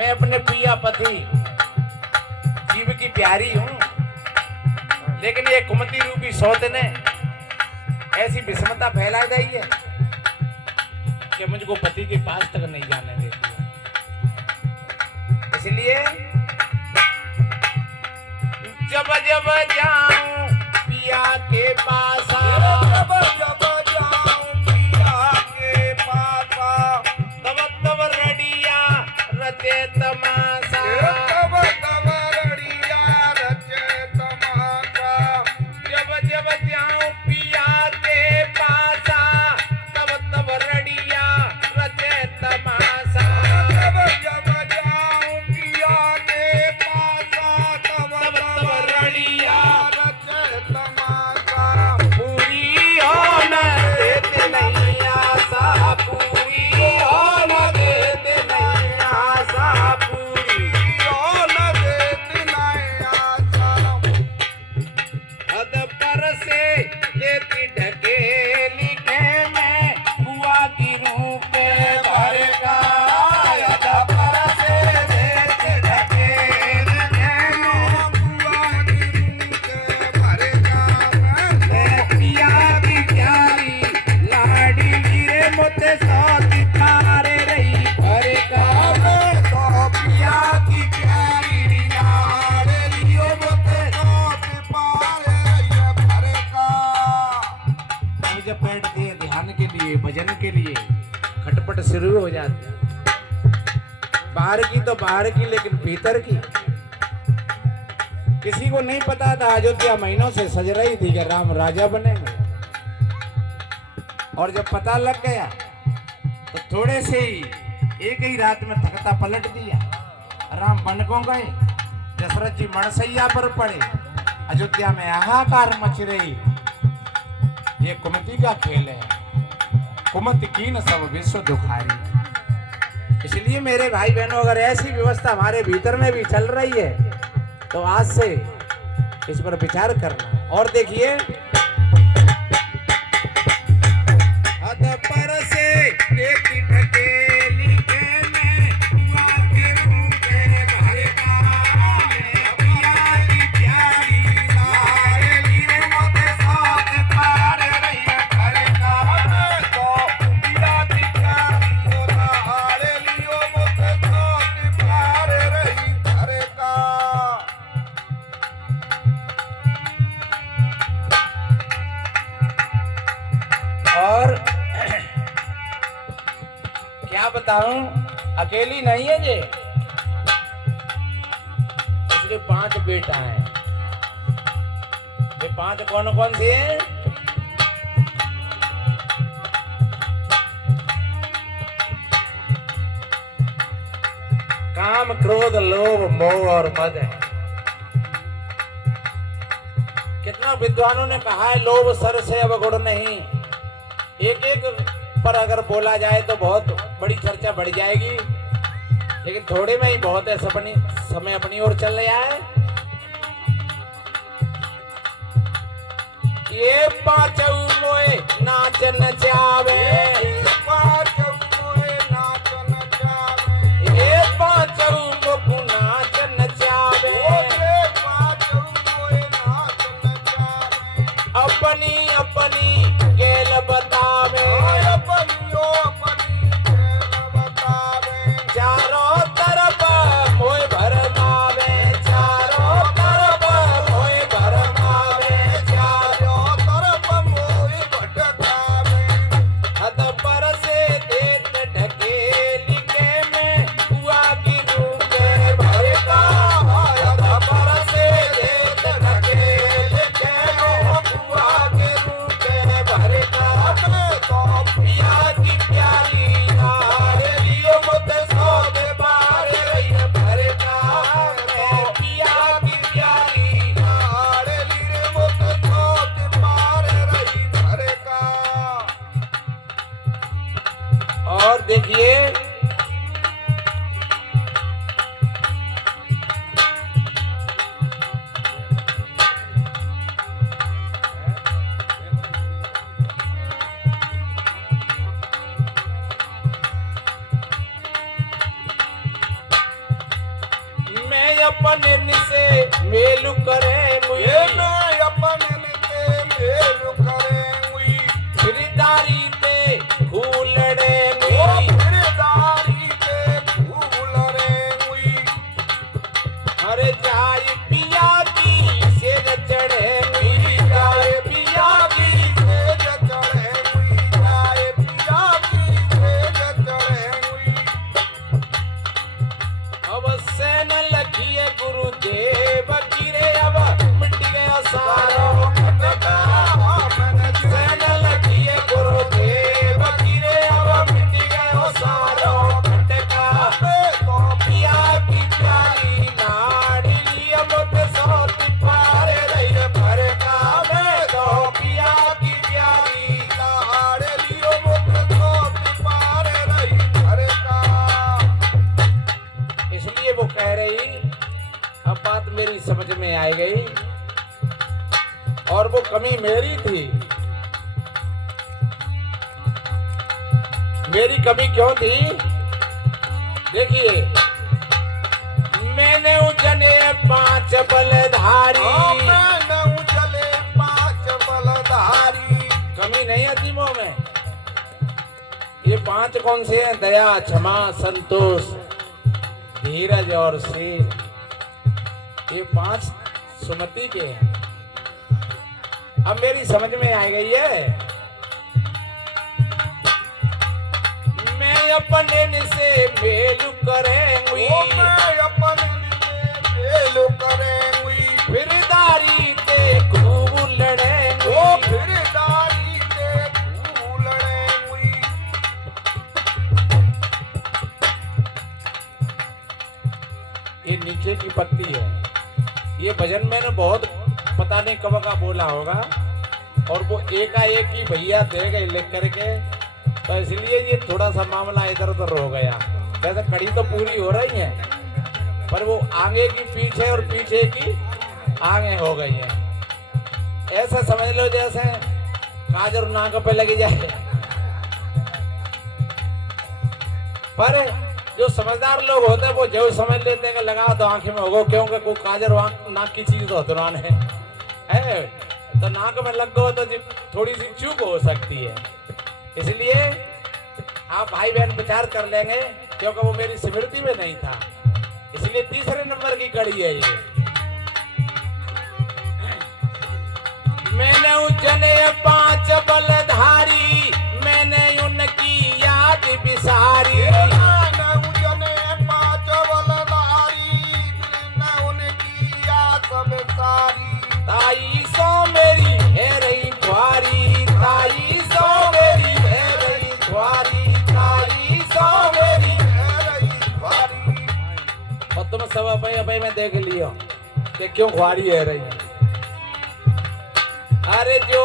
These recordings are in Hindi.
मैं अपने पिया पति जीव की प्यारी हूँ, लेकिन ये कुमति रूपी सौत ने ऐसी विषमता फैला दी है कि मुझको पति के पास तक नहीं जाने देती है। इसलिए जब जब जाऊं पिया के पास, जब जब जाऊं पिया के पास, तब तब रडिया रचे तमाशा, तब तब रड़िया रचे तमाशा। जब जब जाऊं पिया के पास, तब तब रडिया रचे तमाशा, जब जब जाऊं पिया के पास, तब तब रड़िया रचे तमाशा। पूरी हो न देते नहीं आशा, पूरी हो न देते नहीं आशा, पूरी हद पर से लेती ढकेली के मैं हुआ की रूप भर का, हद पर से लेती ढकेली के मैं पिया की प्यारी लाडी गिरे मोते साथ थारे रही भर का, पिया की प्यारी लाड़ लियो मोते साथ पारे ये भर का। अब जब बैठते हैं ध्यान के लिए, भजन के लिए, खटपट शुरू हो जाती है। बाहर की तो बाहर की, लेकिन भीतर की किसी को नहीं पता था। अयोध्या महीनों से सज रही थी कि राम राजा बनेंगे, और जब पता लग गया तो थोड़े से ही एक ही रात में तख्ता पलट दिया। राम बन को गए, दशरथ जी मणसैया पर पड़े, अयोध्या में हाहाकार मच रही। ये कुमति का खेल है, कुमति की न सब विश्व दुखारी। इसलिए मेरे भाई बहनों, अगर ऐसी व्यवस्था हमारे भीतर में भी चल रही है तो आज से इस पर विचार करना। और देखिए, हद पर से लेती ढकेली के मैं हुआ के रूप भर का, मैं पिया की प्यारी लाड़ लिए मोते साथ पार रही भर का, पिया की प्यारी लाड़ लियो मोते साथ पारे रही भर का। और क्या बताऊं, अकेली नहीं है ये, इसके 5 बेटा हैं। ये 5 कौन कौन से हैं? काम, क्रोध, लोभ, मोह और मद है। कितना विद्वानों ने कहा है, लोभ सर से अब गुण नहीं। एक एक पर अगर बोला जाए तो बहुत बड़ी चर्चा बढ़ जाएगी, लेकिन थोड़े में ही बहुत है। समय अपनी ओर चल रहा है। ये 5 मोए नाच नचावे, ये 5 मुख नाच नचावे, अपनी अपनी गेल बतावे, चारों तरफ मोए भरमावे, चारों तरफ मोए भरमावे, चारों तरफ मोए भटकावे, हद पर अपने से मेलू करे ये मैं अपने ते मेल करेंगी फिरदारी ते फूलड़े ओ फिरदारी ते फूल रेंगी अरे चाय पिया की से चढ़ेंगी चाय पिया की सेज चढ़ेंगी चाय पिया की सेज चढ़ेंगी अब से न लखिए गुरुदेव की रे अब मिट गया सारो खटका से न लखिए गुरुदेव की रे अब मिट गया सारो खटका पिया की प्यारी लाडली अब तो सोती पारे रही भर का मैं तो पिया की प्यारी लाड़ लियो मुख तो पारे रही घर का इसलिए वो कह रही अब बात मेरी समझ में आ गई और वो कमी मेरी थी मेरी कमी क्यों थी देखिए मैंने उजने 5 बलधारी मैं चले 5 बलधारी कमी नहीं आती मुंह में ये 5 कौन से हैं दया क्षमा संतोष धीरज और शील ये 5 सुमति के हैं अब मेरी समझ में आ गई है मैं अपने से मेल करेंगी ओ मैं अपने मेल करेंगी फिरदारी ते खूब लड़ेंगी ओ फिरदारी ते फूल रेंगी ये नीचे की पत्ती है ये भजन मैंने बहुत पता नहीं कब का बोला होगा और वो एकाएक ही भैया दे गए लिख करके तो इसलिए ये थोड़ा सा मामला इधर उधर हो गया वैसे कड़ी तो पूरी हो रही है पर वो आगे की पीछे और पीछे की आगे हो गई है ऐसा समझ लो जैसे काजर नाक पे लगी जाए पर जो समझदार लोग होते हैं वो जो समझ लेते हैं कि लगा तो आंखें में होगा क्योंकि कोई काजर नाक की चीज होती है तो नाक में लग गो तो थोड़ी सी चूक हो सकती है इसलिए आप भाई बहन विचार कर लेंगे क्योंकि वो मेरी स्मृति में नहीं था इसलिए तीसरे नंबर की कड़ी है ये मैंने उजने 5 बलधारी मैंने उनकी याद बिसारी मैं उजने 5 बलधारी मैं उनकी याद सब सारी ताई सो मेरी है रही ख्वारी ताई सो मेरी है रही ख्वारी ताई सो मेरी है रही भारी और तुम सब अभय में देख लियो कि क्यों ख्वारी है रही अरे जो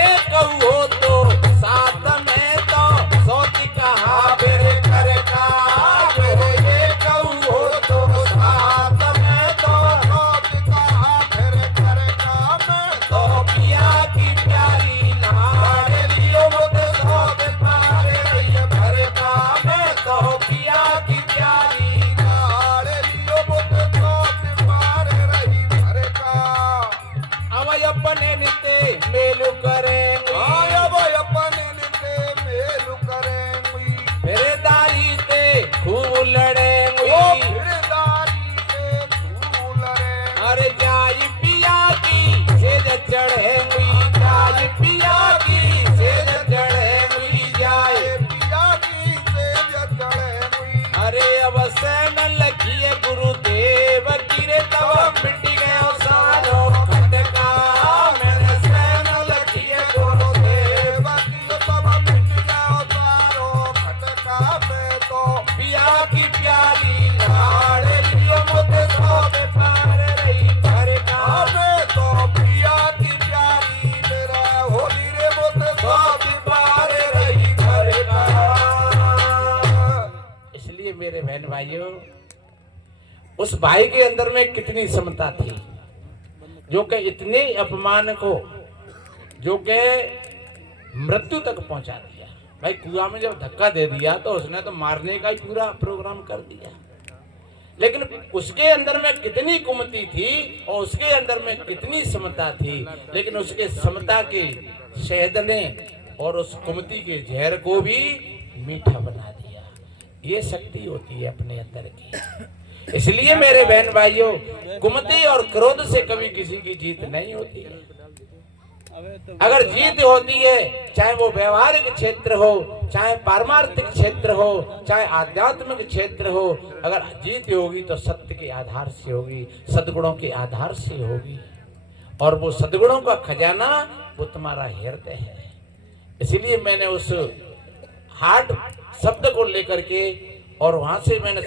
एक हो तो साथ में तो सोची कहा मेरे घर का मेरे एक हो तो साथ में तो सोच कहा फिर करेगा मैं तो पिया की प्यारी लाड़ लियो मुझे सोच पारे रही भर का मैं तो पिया की प्यारी लाड़ लियो मुझ सोच पारे रही घर का अब अपने निते मेलू करेंगे आया वो अपने निते मेल करेंगी फिरदारी ते खूब लड़ेंगे ओ फिरदारी से फूल रेंगी अरे जाय पिया की सेज चढ़ेंगी जाय पिया की सेज चढ़ेंगी जाय पिया की सेज चढ़ेंगी अरे अब से न लखिए गुरुदेव की रे तब मिट गया सारो खटका मैंने से न लखिए गुरुदेव पिया की प्यारी लाड़ लियो मुझे सोच पारे रही घर का सोच पारे रही घर का इसलिए मेरे बहन भाइयों उस भाई के अंदर में कितनी समता थी जो कि इतने अपमान को जो कि मृत्यु तक पहुंचा दिया भाई कुआं में जब धक्का दे दिया तो उसने तो मारने का ही पूरा प्रोग्राम कर दिया लेकिन उसके अंदर में कितनी कुमति थी और उसके अंदर में कितनी समता थी, लेकिन उसके समता के शहद ने और उस कुमति के जहर को भी मीठा बना दिया। ये शक्ति होती है अपने अंदर की। इसलिए मेरे बहन भाइयों, कुमति और क्रोध से कभी किसी की जीत नहीं होती है। अगर जीत होती है, चाहे वो व्यवहारिक क्षेत्र हो, चाहे पारमार्थिक क्षेत्र हो, चाहे आध्यात्मिक क्षेत्र हो, अगर जीत होगी तो सत्य के आधार से होगी, सद्गुणों के आधार से होगी। और वो सद्गुणों का खजाना वो तुम्हारा हृदय है। इसलिए मैंने उस हार्ट शब्द को लेकर के और वहां से मैंने